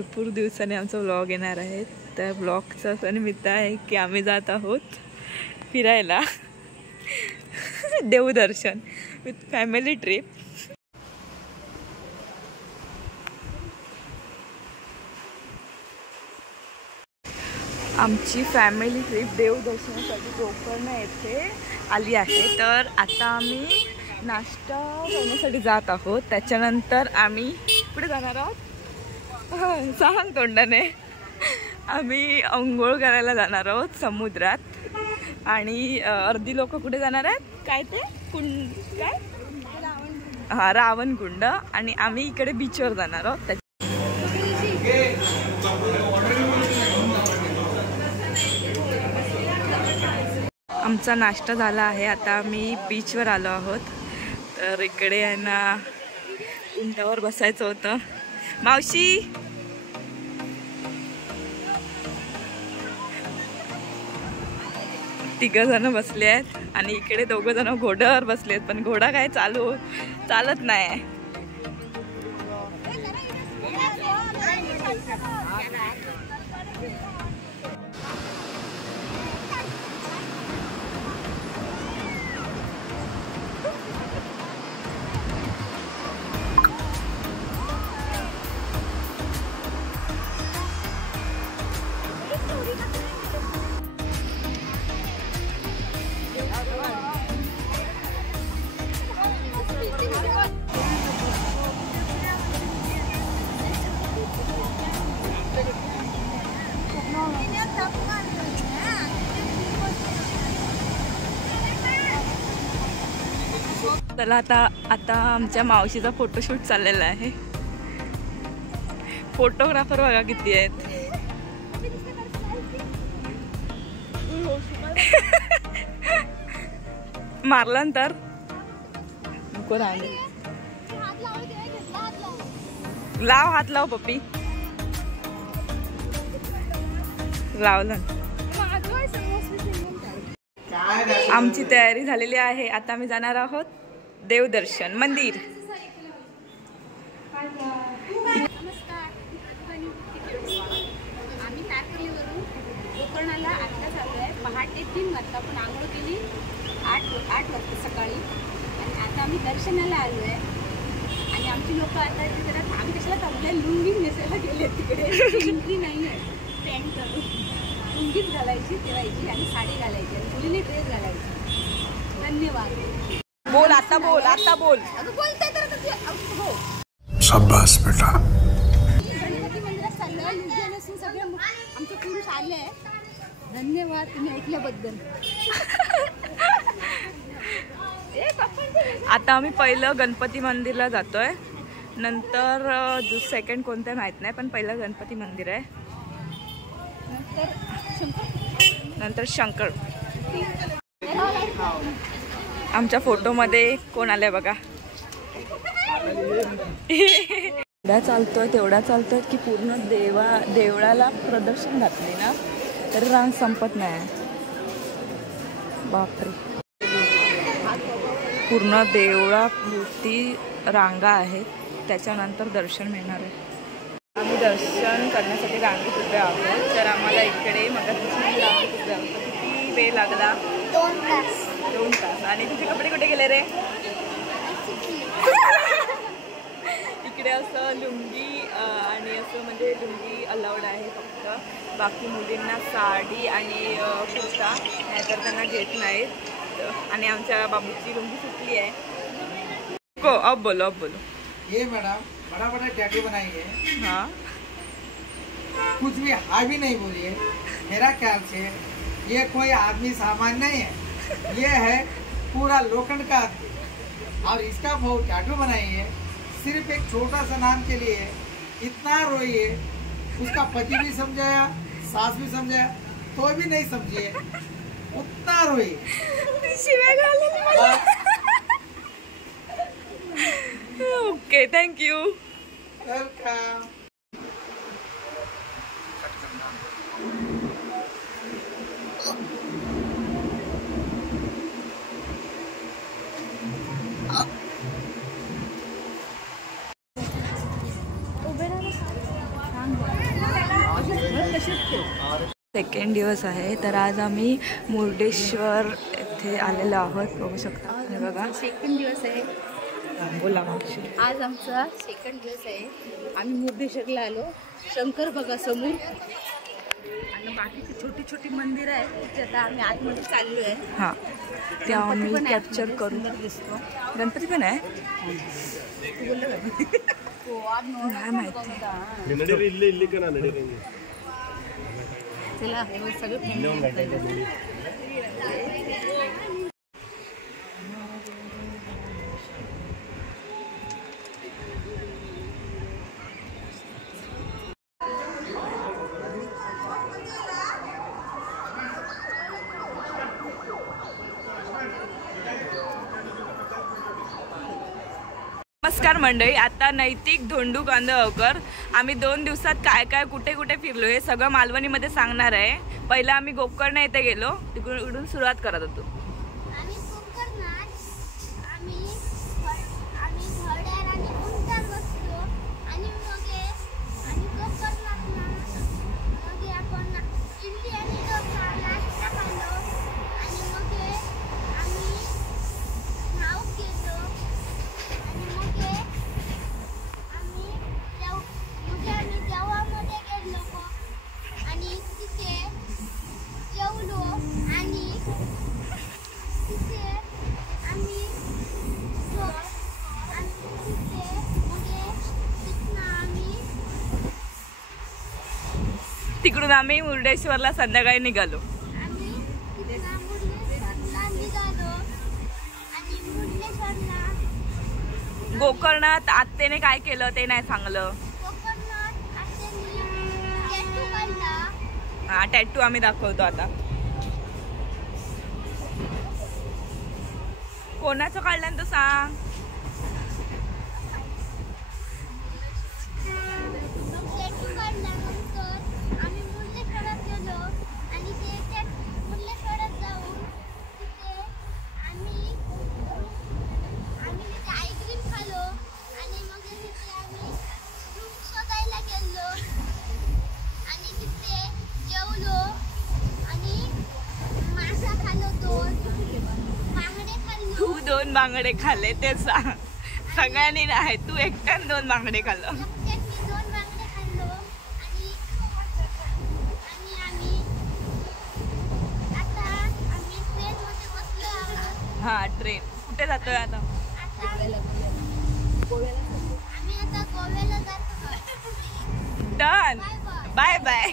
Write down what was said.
भरपूर दिवसांनी आमचा व्लॉग येणार आहे. त्या व्लॉगचा असं निमित्त आहे की आम्ही जात आहोत फिरायला देवदर्शन विथ फॅमिली ट्रिप. आमची फॅमिली ट्रिप देवदर्शनासाठी गोकर्ण येथे आली आहे. तर आता आम्ही नाश्ता करण्यासाठी जात आहोत. त्याच्यानंतर आम्ही पुढे जाणार आहोत. सांग तोंडाने. आम्ही अंघोळ करायला जाणार आहोत समुद्रात. आणि अर्धी लोक कुठे जाणार आहेत काय ते कुंड काय हां रावणकुंड. आणि आम्ही इकडे बीचवर जाणार आहोत. आमचा नाश्ता झाला आहे. आता आम्ही बीचवर आलो आहोत. तर इकडे आहे ना कुंडावर बसायचं होतं. मावशी तिघजण बसले आहेत आणि इकडे दोघंजण घोड्यावर बसले आहेत. पण घोडा काय चालत नाही. चला आता आमच्या मावशीचा फोटोशूट चाललेला आहे. फोटोग्राफर बघा किती आहेत. मारला तर नको लाव हात लाव पप्पी लावलं. आमची तयारी झालेली आहे. आता आम्ही जाणार आहोत देवदर्शन मंदिर. नमस्कार. आम्ही तारकर्लीवरून गोकर्णाला आता चालू आहे. पहाटे 3 वाजता आपण आंघोळ केली 8 वाजता सकाळी. आणि आता आम्ही दर्शनाला आलो आहे. आणि आमची लोक आता जरा आम्ही कशाला थांबले लुंगी नेसायला गेले. तिकडे लुंगी नाही आहे पॅन्ट करून लुंगीच घालायची ठेवायची आणि साडी घालायची आणि मुलीने ड्रेस घालायची. धन्यवाद. बोल आता बोल आता बोल. बोलते तर शाबास बेटा. गणपती मंदिरात चाललोय. लुंगी नेसून सगळे आमचे पुरुष आले. धन्यवाद तुम्ही ऐकल्याबद्दल. आता आम्ही पहिलं गणपती मंदिरला जातोय. नंतर सेकंड कोणतं माहित नाही पण पहिलं गणपती मंदिर आहे. नंतर शंकर. आमच्या फोटोमध्ये कोण आलंय बघा. तेवढा चालतोय की पूर्ण देवळाला प्रदक्षिण घातली ना तर रांग संपत नाही. बापरे पूर्ण देवळाभोवती रांगा आहेत. त्याच्यानंतर दर्शन मिळणार आहे. आम्ही दर्शन करण्यासाठी रांगेत उभे आहोत. तर आम्हाला इकडे मगापासून रांगेत उभे आहोत. किती वेळ लागला 2 तास. 2 तास. आणि तुझे कपडे कुठे गेले रे. इकडे असं लुंगी आणि असं म्हणजे लुंगी अलाउड आहे फक्त. बाकी मुलींना साडी आणि कुर्ता नाहीतर त्यांना घेत नाहीत. आणि आमच्या बाबूची लुंगी सुटली आहे. अब बोलो ये मैडम बड़ा टैटू बनाइए. हाँ कुछ भी हाँ भी नहीं बोलिए. मेरा ख्याल से ये कोई आदमी सामान्य नहीं है. ये है पूरा लोखंड का आदमी. और इसका वो टैटू बनाइए सिर्फ एक छोटा सा नाम के लिए. इतना रोइए. उसका पति भी समझाया सास भी समझाया तो भी नहीं समझिए. उतना रोइए. Okay thank you. वेलकम. उभे राहा. सेकंड दिवस आहे तर आज आम्ही मुर्डेश्वर येथे आलेलो आहोत. बघू शकता हे बघा. सेकंड दिवस आहे. बोला मावशी. आज आमचा सेकंड दिवस आहे. आम्ही मुर्डेश्वरला आलो. शंकर बघा समोर आणि बाकीची छोटी छोटी मंदिरं आहेत ते आता आम्ही आतमध्ये चाललो आहे. हां ते आम्ही पण आहे कॅप्चर आतमध्ये, करू. सुंदर दिसतो. गणपती पण आहे. हो, आज काय माहिती. चला हे सगळे family नमस्कार मंडळी. आता नैतिक धोंडू कांदळकर आम्ही 2 दिवसात काय काय कुठे कुठे फिरलो हे सगळं मालवणीमध्ये सांगणार आहे. पहिला आम्ही गोकर्ण येथे गेलो. तिकडून सुरुवात करत होतो. आम्ही गोकर्णात आम्ही घोड्यावर आणि उंटावर बसलो आणि गोकर्णात मग आपण इडली आणि डोसा नाश्ता खाल्लो आणि मग आम्ही नाव केलो आणि आम्ही देवामध्ये गेलो आणि तिथे जेवलो आणि तिथे आम्ही तिकडून आम्ही मुर्डेश्वरला संध्याकाळी निघालो. गोकर्णात आत्तेने काय केलं ते नाही सांगलं. हा टॅटू आम्ही दाखवतो आता. कोणाचं काढलं तो सांग. आम्ही मुर्डेश्वरात गेलो आणि ते मुर्डेश्वरात जाऊन तिथे आम्ही तिथे आईस्क्रीम खालो आणि मग तिथे आम्ही रूम शोधायला गेलो आणि तिथे जेवलो आणि मासा खाल्लो. 2 बांगडे खाल्लो. तू 2 बांगडे खाल्ले ते सांग. सगळ्यांनी नाही, तू एकट्याने 2 बांगडे खाल्लं. एकट्याने 2 बांगडे खाल्लो आणि आम्ही ट्रेनमध्ये बसलो आहोत. हा ट्रेन कुठे जातोय आता. आम्ही आता गोव्याला जातो. Done. Bye bye. Bye bye.